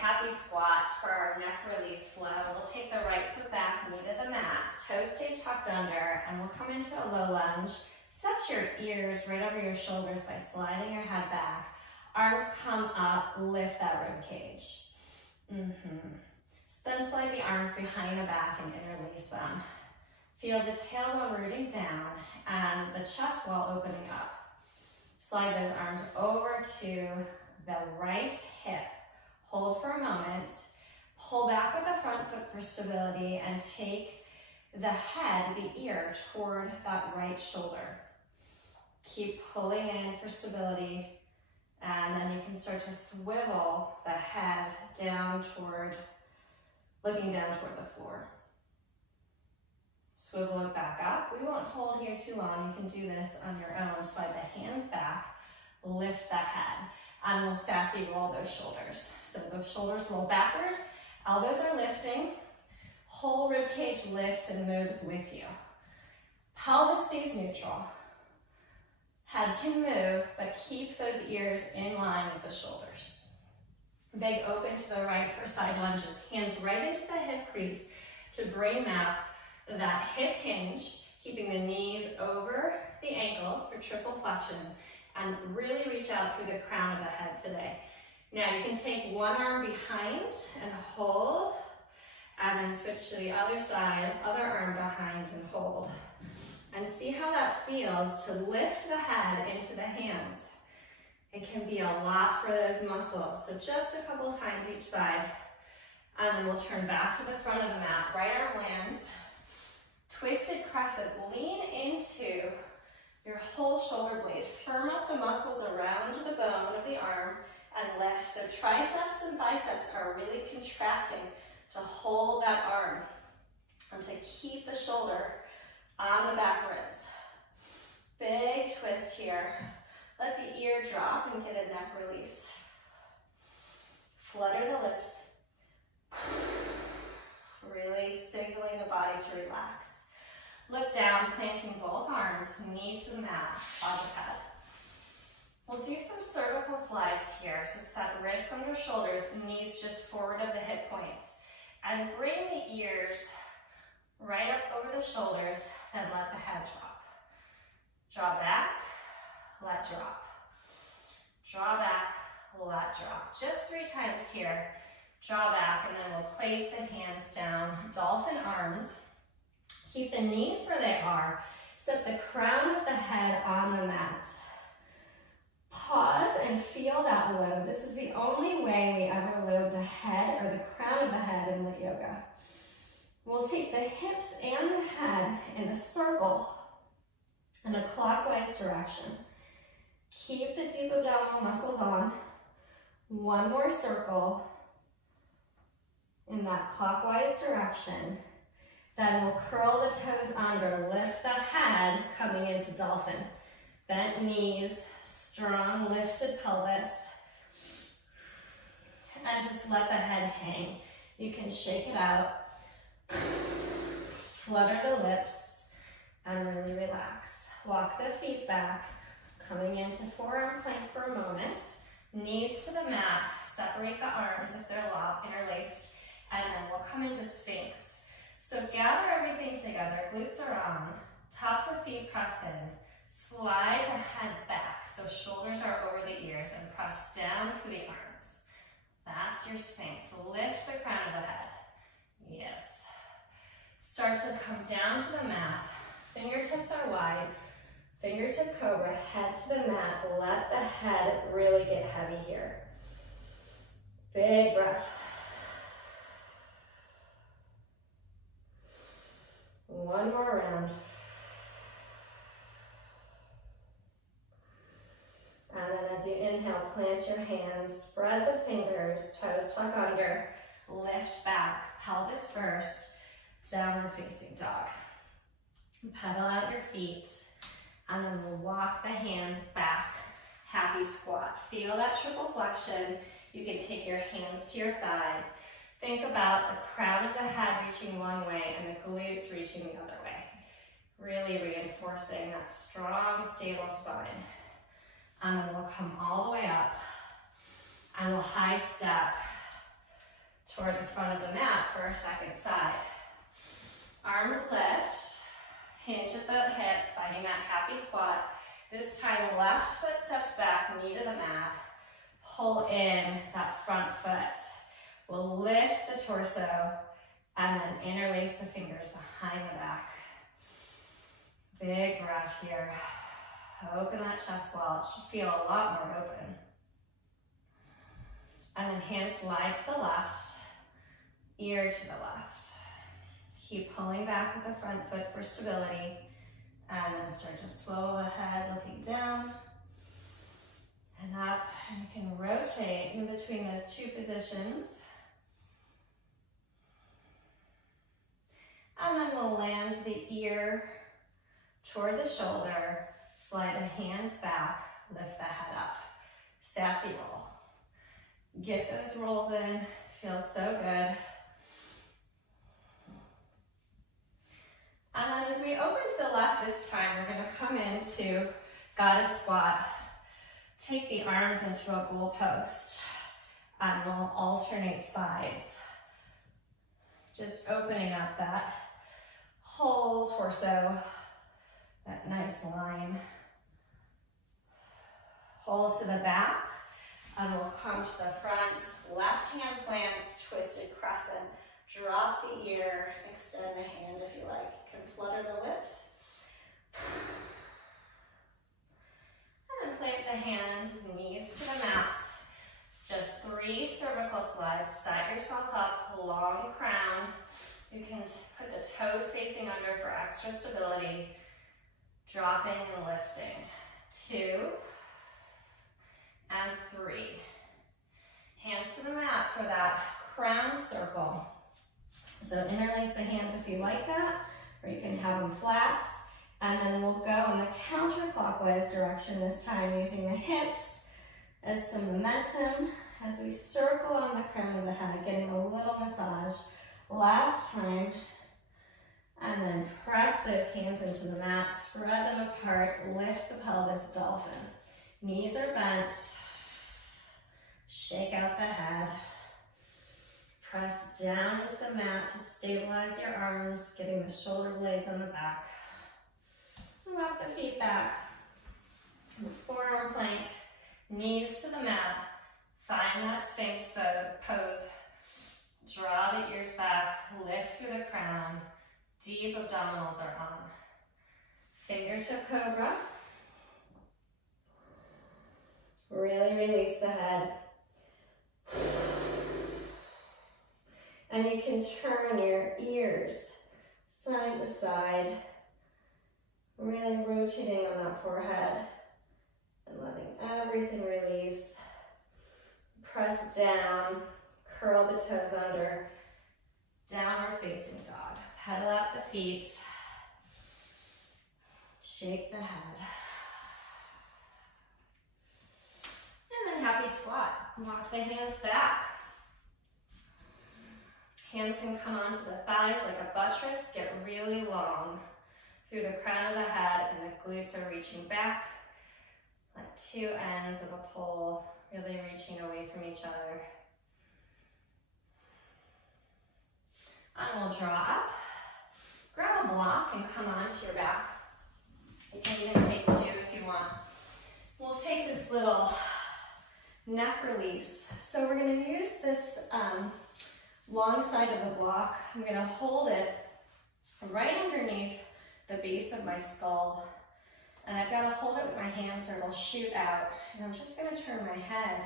happy squat for our neck release flow. We'll take the right foot back, knee to the mat, toes stay tucked under, and we'll come into a low lunge. Set your ears right over your shoulders by sliding your head back. Arms come up, lift that rib cage. Then slide the arms behind the back and interlace them. Feel the tailbone rooting down and the chest wall opening up. Slide those arms over to the right hip. Hold for a moment. Pull back with the front foot for stability and take the head, the ear, toward that right shoulder. Keep pulling in for stability, and then you can start to swivel the head down toward, looking down toward the floor. Swivel it back up. We won't hold here too long. You can do this on your own. Slide the hands back, lift the head, and we'll sassy roll those shoulders. So the shoulders roll backward, elbows are lifting, whole rib cage lifts and moves with you. Pelvis stays neutral. Head can move, but keep those ears in line with the shoulders. Big open to the right for side lunges. Hands right into the hip crease to brain map that hip hinge, keeping the knees over the ankles for triple flexion, and really reach out through the crown of the head today. Now you can take one arm behind and hold, and then switch to the other side, other arm behind and hold. And see how that feels to lift the head into the hands. It can be a lot for those muscles, so just a couple times each side. And then we'll turn back to the front of the mat. Right arm lands, twisted crescent. Lean into your whole shoulder blade. Firm up the muscles around the bone of the arm and lift. So triceps and biceps are really contracting to hold that arm and to keep the shoulder on the back ribs. Big twist here. Let the ear drop and get a neck release. Flutter the lips. Really signaling the body to relax. Look down, planting both arms, knees to the mat, top of head. We'll do some cervical slides here. So set wrists under shoulders, knees just forward of the hip points. And bring the ears right up over the shoulders, and let the head drop. Draw back, let drop. Draw back, let drop. Just 3 times here. Draw back, and then we'll place the hands down. Dolphin arms. Keep the knees where they are. Set the crown of the head on the mat. Pause and feel that load. This is the only way we ever load the head or the crown of the head in lit yoga. We'll take the hips and the head in a circle in a clockwise direction. Keep the deep abdominal muscles on. One more circle in that clockwise direction. Then we'll curl the toes under, lift the head coming into dolphin. Bent knees, strong lifted pelvis. And just let the head hang. You can shake it out. Flutter the lips and really relax. Walk the feet back, coming into forearm plank for a moment. Knees to the mat, separate the arms if they're interlaced, and then we'll come into Sphinx. So gather everything together, glutes are on, tops of feet press in, slide the head back so shoulders are over the ears and press down through the arms. That's your Sphinx. Lift the crown of the head. Yes. Start to come down to the mat. Fingertips are wide. Fingertip cobra, head to the mat. Let the head really get heavy here. Big breath. One more round. And then as you inhale, plant your hands, spread the fingers, toes tuck under, lift back, pelvis first, downward facing dog. Pedal out your feet, and then we'll walk the hands back, happy squat. Feel that triple flexion. You can take your hands to your thighs. Think about the crown of the head reaching one way and the glutes reaching the other way. Really reinforcing that strong, stable spine. And then we'll come all the way up, and we'll high step toward the front of the mat for our second side. Arms lift, hinge at the hip, finding that happy squat. This time, left foot steps back, knee to the mat. Pull in that front foot. We'll lift the torso and then interlace the fingers behind the back. Big breath here. Open that chest wall. It should feel a lot more open. And then hands slide to the left, ear to the left. Keep pulling back with the front foot for stability. And then start to slow ahead, looking down and up. And you can rotate in between those two positions. And then we'll land the ear toward the shoulder, slide the hands back, lift the head up. Sassy roll. Get those rolls in, feels so good. And then as we open to the left this time, we're going to come into goddess squat. Take the arms into a goal post and we'll alternate sides. Just opening up that whole torso, that nice line. Hold to the back and we'll come to the front. Left hand plants, twisted crescent. Drop the ear, extend the hand if you like. You can flutter the lips. And then plant the hand, knees to the mat. Just 3 cervical slides. Set yourself up, long crown. You can put the toes facing under for extra stability. Dropping and lifting. 2 and 3. Hands to the mat for that crown circle. So interlace the hands if you like that, or you can have them flat. And then we'll go in the counterclockwise direction this time, using the hips as some momentum as we circle on the crown of the head, getting a little massage. Last time. And then press those hands into the mat, spread them apart, lift the pelvis, dolphin. Knees are bent. Shake out the head. Press down into the mat to stabilize your arms, getting the shoulder blades on the back. Walk the feet back. Forearm plank, knees to the mat. Find that Sphinx pose. Draw the ears back, lift through the crown. Deep abdominals are on. Fingertip cobra. Really release the head. And you can turn your ears side to side, really rotating on that forehead and letting everything release. Press down, curl the toes under, downward facing dog. Pedal out the feet, shake the head. And then happy squat. Walk the hands back. Hands can come onto the thighs like a buttress, get really long through the crown of the head, and the glutes are reaching back like 2 ends of a pole, really reaching away from each other. And we'll draw up. Grab a block and come onto your back. You can even take 2 if you want. We'll take this little neck release. So we're going to use this long side of the block. I'm going to hold it right underneath the base of my skull. And I've got to hold it with my hands or it'll shoot out. And I'm just going to turn my head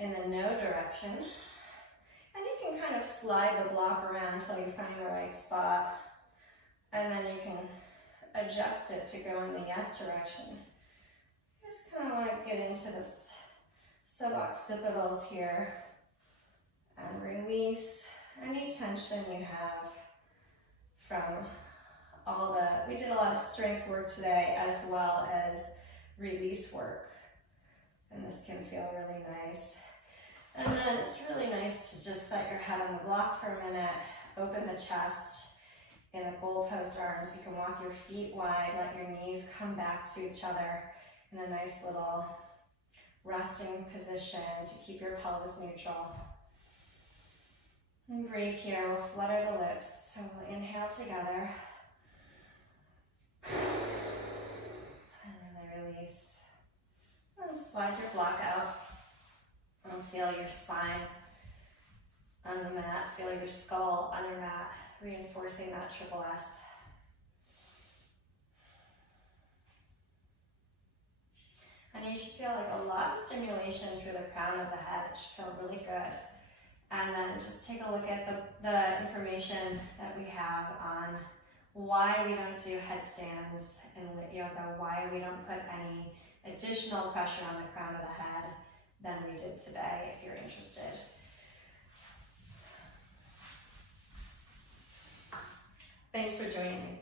in the no direction. And you can kind of slide the block around until you find the right spot. And then you can adjust it to go in the yes direction. Just kind of want to get into this suboccipitals here and release any tension you have from all the, we did a lot of strength work today as well as release work. And this can feel really nice. And then it's really nice to just set your head on the block for a minute, open the chest in the goalpost arms. You can walk your feet wide, let your knees come back to each other in a nice little resting position to keep your pelvis neutral. And breathe here, we'll flutter the lips. So we'll inhale together. And really release. And slide your block out. And feel your spine on the mat. Feel your skull on your mat, reinforcing that triple S. And you should feel like a lot of stimulation through the crown of the head. It should feel really good. And then just take a look at the information that we have on why we don't do headstands in lit yoga, why we don't put any additional pressure on the crown of the head than we did today, if you're interested. Thanks for joining me.